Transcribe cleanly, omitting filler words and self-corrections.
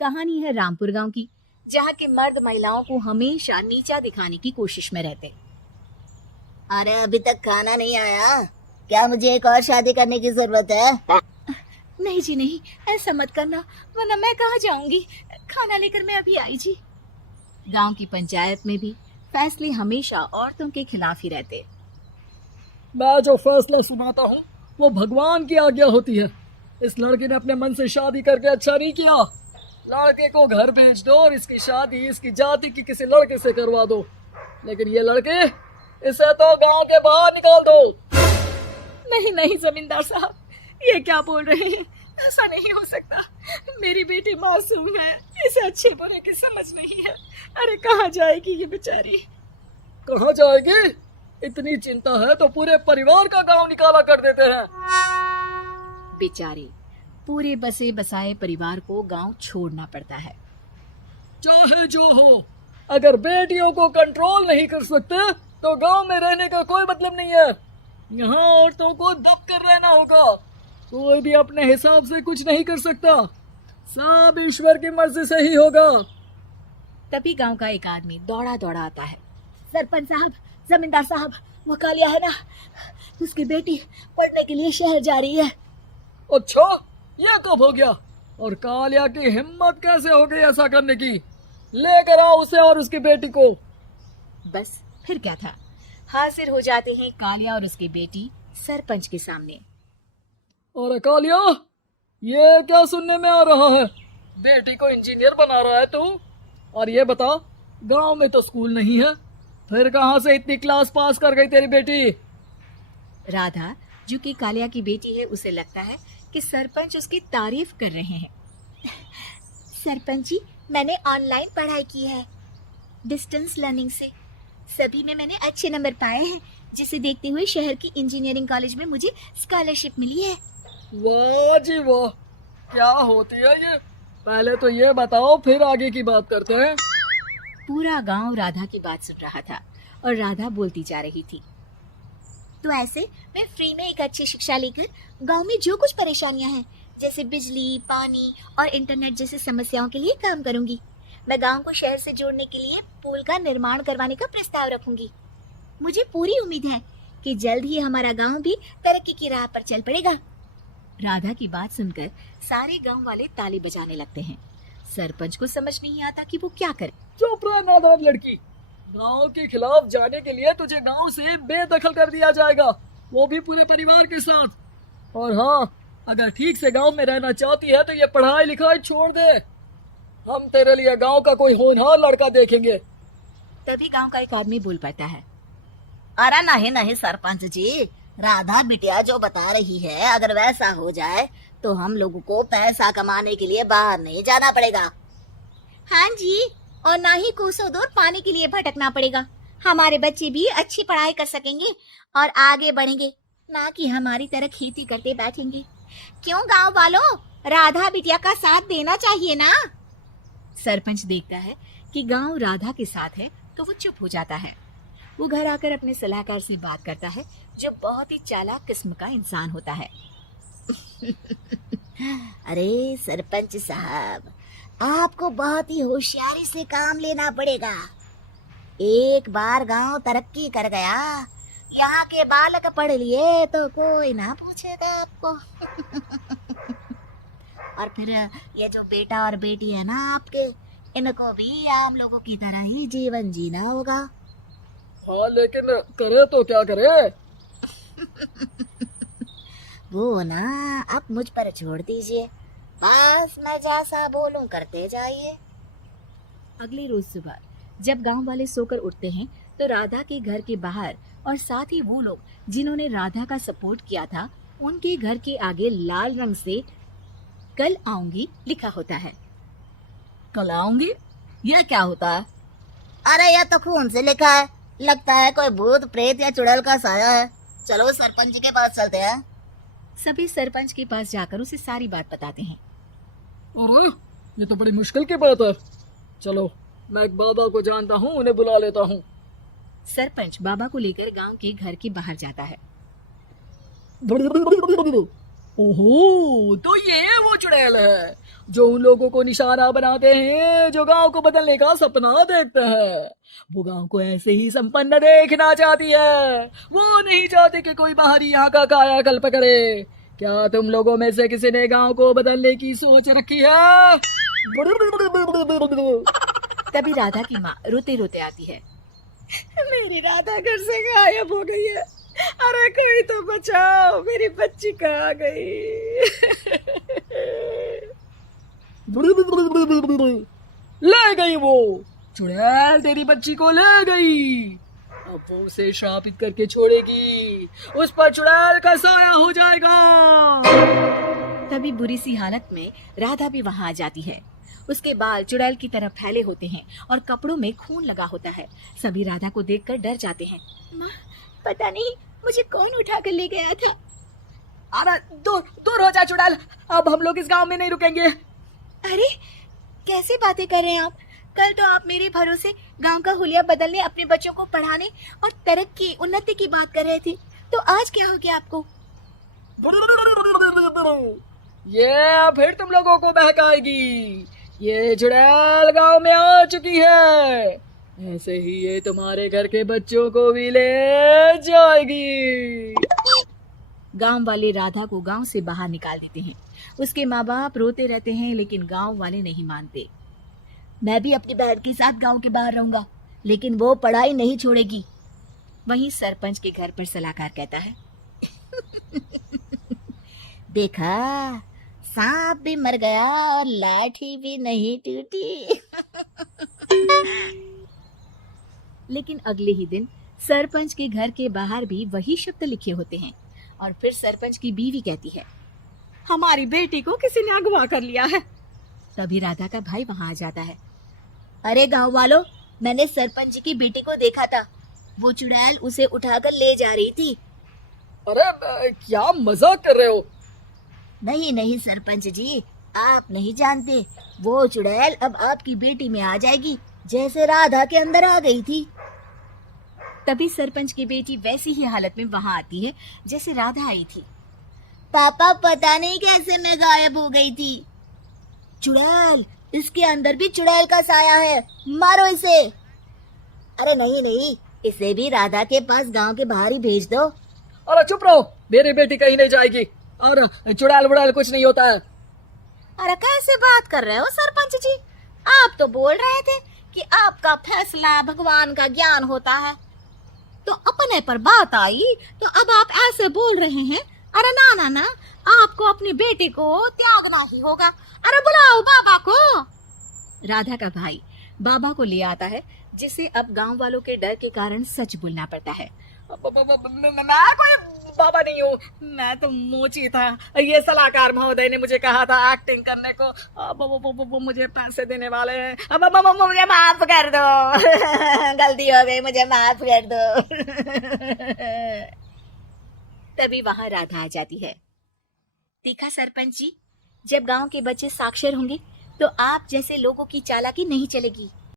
कहानी है रामपुर गांव की, जहाँ के मर्द महिलाओं को हमेशा नीचा दिखाने की कोशिश में रहते। अरे अभी तक खाना नहीं आया क्या? मुझे एक और शादी करने की जरूरत है। नहीं जी नहीं, ऐसा मत करना, वरना मैं कहाँ जाऊंगी। खाना लेकर मैं अभी आई जी। गांव की पंचायत में भी फैसले हमेशा औरतों के खिलाफ ही रहते। मैं जो फैसला सुनाता हूँ वो भगवान की आज्ञा होती है। इस लड़के ने अपने मन से शादी करके अच्छा नहीं किया। लड़के को घर भेज दो और इसकी शादी इसकी जाति की किसी लड़के से करवा दो, लेकिन ये लड़के, इसे तो गांव के बाहर निकाल दो। नहीं नहीं जमींदार साहब, ये क्या बोल रहे हैं? ऐसा नहीं हो सकता। मेरी बेटी मासूम है, इसे अच्छे बुरे की समझ नहीं है। अरे कहाँ जाएगी ये बेचारी? कहाँ जाएगी? इतनी चिंता है तो पूरे परिवार का गांव निकाला कर देते हैं। बेचारे पूरे बसे बसाए परिवार को गांव छोड़ना पड़ता है। चाहे जो हो, अगर बेटियों को कंट्रोल नहीं कर सकते तो गांव में रहने का कोई मतलब नहीं है। यहाँ औरतों को दब कर रहना होगा। कोई भी अपने हिसाब से कुछ नहीं कर सकता, सब ईश्वर की मर्जी से ही होगा। तभी गांव का एक आदमी दौड़ा दौड़ा आता है। सरपंच साहब, जमींदार साहब, वो कालिया है ना, उसकी बेटी पढ़ने के लिए शहर जा रही है। अच्छा, ये कब हो गया? और कालिया की हिम्मत कैसे हो गई ऐसा करने की? लेकर आओ उसे और उसकी बेटी को। बस फिर क्या था, हाजिर हो जाते हैं कालिया और उसकी बेटी सरपंच के सामने। और कालिया, ये क्या सुनने में आ रहा है? बेटी को इंजीनियर बना रहा है तू? और ये बता, गांव में तो स्कूल नहीं है, फिर कहां से इतनी क्लास पास कर गई तेरी बेटी? राधा, जो कि कालिया की बेटी है, उसे लगता है कि सरपंच उसकी तारीफ कर रहे हैं। सरपंच जी, मैंने ऑनलाइन पढ़ाई की है, डिस्टेंस लर्निंग से। सभी में मैंने अच्छे नंबर पाए हैं, जिसे देखते हुए शहर की इंजीनियरिंग कॉलेज में मुझे स्कॉलरशिप मिली है। वाह जी वाह, क्या होती है ये? पहले तो ये बताओ, फिर आगे की बात करते हैं। पूरा गांव राधा की बात सुन रहा था और राधा बोलती जा रही थी। तो ऐसे मैं फ्री में एक अच्छी शिक्षा लेकर गांव में जो कुछ परेशानियां हैं, जैसे बिजली, पानी और इंटरनेट जैसी समस्याओं के लिए काम करूंगी। मैं गांव को शहर से जोड़ने के लिए पुल का निर्माण करवाने का प्रस्ताव रखूंगी। मुझे पूरी उम्मीद है कि जल्द ही हमारा गांव भी तरक्की की राह पर चल पड़ेगा। राधा की बात सुनकर सारे गांव वाले ताली बजाने लगते हैं। सरपंच को समझ नहीं आता कि वो क्या करे। चुप रह नादान लड़की, गांव के खिलाफ जाने के लिए तुझे गांव से बेदखल कर दिया जाएगा, वो भी पूरे परिवार के साथ। और हाँ, अगर ठीक से गांव में रहना चाहती है तो ये पढ़ाई लिखाई छोड़ दे। हम तेरे लिए गांव का कोई होनहार लड़का देखेंगे। तभी गांव का एक आदमी बोल पड़ता है। अरे नहीं नहीं सरपंच जी, राधा बिटिया जो बता रही है, अगर वैसा हो जाए तो हम लोगों को पैसा कमाने के लिए बाहर नहीं जाना पड़ेगा। हाँ जी, और ना ही कोसों दूर पानी के लिए भटकना पड़ेगा। हमारे बच्चे भी अच्छी पढ़ाई कर सकेंगे और आगे बढ़ेंगे, ना कि हमारी तरह खेती करते बैठेंगे। क्यों गांव वालों, राधा बिटिया का साथ देना चाहिए ना। सरपंच देखता है कि गांव राधा के साथ है तो वो चुप हो जाता है। वो घर आकर अपने सलाहकार से बात करता है, जो बहुत ही चालाक किस्म का इंसान होता है। अरे सरपंच साहब, आपको बहुत ही होशियारी से काम लेना पड़ेगा। एक बार गांव तरक्की कर गया, यहाँ के बालक पढ़ लिए तो कोई ना पूछेगा आपको। और फिर ये जो बेटा और बेटी है ना आपके, इनको भी आम लोगों की तरह ही जीवन जीना होगा। हाँ, लेकिन करे तो क्या करे? वो ना आप मुझ पर छोड़ दीजिए, बस मैं जैसा बोलूं करते जाइए। अगले रोज सुबह जब गांव वाले सोकर उठते हैं तो राधा के घर के बाहर और साथ ही वो लोग जिन्होंने राधा का सपोर्ट किया था, उनके घर के आगे लाल रंग से कल आऊंगी लिखा होता है। कल आऊंगी? ये क्या होता है? अरे यह तो खून से लिखा है, लगता है कोई भूत प्रेत या चुड़ैल का साया है। चलो सरपंच जी के पास चलते हैं। सभी सरपंच के पास जाकर उसे सारी बात बताते हैं। अरे ये तो बड़ी मुश्किल की बात है। चलो, मैं एक बाबा को जानता हूँ, उन्हें बुला लेता हूँ। सरपंच बाबा को लेकर गांव के घर के बाहर जाता है। ओहो, तो ये वो चुड़ैल है। जो उन लोगों को निशाना बनाते हैं जो गांव को बदलने का सपना देखते हैं। वो गांव को ऐसे ही संपन्न देखना चाहती है, वो नहीं चाहती कि कोई बाहरी यहाँ का कायाकल्प करे। क्या तुम लोगों में से किसी ने गांव को बदलने की सोच रखी है? तभी राधा की माँ रोते रोते आती है। मेरी राधा घर से गायब हो गई है। अरे कोई तो बचाओ, मेरी बच्ची कहाँ गई? ले गई वो चुड़ैल, तेरी बच्ची को ले गई। अब वो उसे श्रापित करके छोड़ेगी, उस पर चुड़ैल का साया हो जाएगा। तभी बुरी सी हालत में राधा भी वहां आ जाती है। उसके बाल चुड़ैल की तरह फैले होते हैं और कपड़ों में खून लगा होता है। सभी राधा को देखकर डर जाते हैं। माँ, पता नहीं मुझे कौन उठा कर ले गया था। अरे दूर दूर हो जा चुड़ैल, अब हम लोग इस गांव में नहीं रुकेंगे। अरे कैसे बातें कर रहे हैं आप? कल तो आप मेरे भरोसे गांव का हुलिया बदलने, अपने बच्चों को पढ़ाने और तरक्की उन्नति की बात कर रहे थे, तो आज क्या हो गया आपको? ये फिर तुम लोगों को बहकाएगी। ये चुड़ैल गांव में आ चुकी है, ऐसे ही ये तुम्हारे घर के बच्चों को भी ले जाएगी। गांव वाले राधा को गांव से बाहर निकाल देते हैं। उसके माँ बाप रोते रहते हैं, लेकिन गांव वाले नहीं मानते। मैं भी अपनी बहन के साथ गांव के बाहर रहूंगा, लेकिन वो पढ़ाई नहीं छोड़ेगी। वहीं सरपंच के घर पर सलाहकार कहता है, देखा, सांप भी मर गया और लाठी भी नहीं टूटी। लेकिन अगले ही दिन सरपंच के घर के बाहर भी वही शब्द लिखे होते हैं। और फिर सरपंच की बीवी कहती है, हमारी बेटी को किसी ने अगवा कर लिया है। तभी राधा का भाई वहां आ जाता है। अरे गांव वालों, मैंने सरपंच जी की बेटी को देखा था। वो चुड़ैल उसे उठाकर ले जा रही थी। अरे क्या मजाक कर रहे हो? नहीं नहीं सरपंच जी, आप नहीं जानते। वो चुड़ैल अब आपकी बेटी में आ जाएगी, जैसे राधा के अंदर आ गई थी। तभी सरपंच की बेटी वैसी ही हालत में वहां आती है जैसे राधा आई थी। पापा, पता नहीं कैसे मैं गायब हो गई थी। चुड़ैल, इसके अंदर भी चुड़ैल का साया है, मारो इसे। अरे नहीं नहीं, इसे भी राधा के पास गांव के बाहर ही भेज दो। अरे चुप रहो, मेरी बेटी कहीं नहीं जाएगी और चुड़ैल वुड़ैल कुछ नहीं होता है। अरे कैसे बात कर रहे हो सरपंच जी? आप तो बोल रहे थे कि आपका फैसला भगवान का ज्ञान होता है, तो अपने पर बात आई तो अब आप ऐसे बोल रहे हैं। अरे ना ना ना, आपको अपनी बेटी को त्यागना ही होगा। अरे बुलाओ बाबा को। राधा का भाई बाबा को ले आता है, जिसे अब गांव वालों के डर के कारण सच बोलना पड़ता है। मैं कोई बाबा नहीं हूँ, मैं तो मोची था। ये सलाहकार महोदय ने मुझे कहा था एक्टिंग करने को। अब वो मुझे पैसे देने वाले हैं। अब मुझे माफ कर दो। गलती हो गई, मुझे माफ कर दो। तभी वहां राधा आ जाती है। देखा सरपंच जी, जब गांव के बच्चे साक्षर होंगे तो आप जैसे लोगों की चालाकी नहीं चलेगी।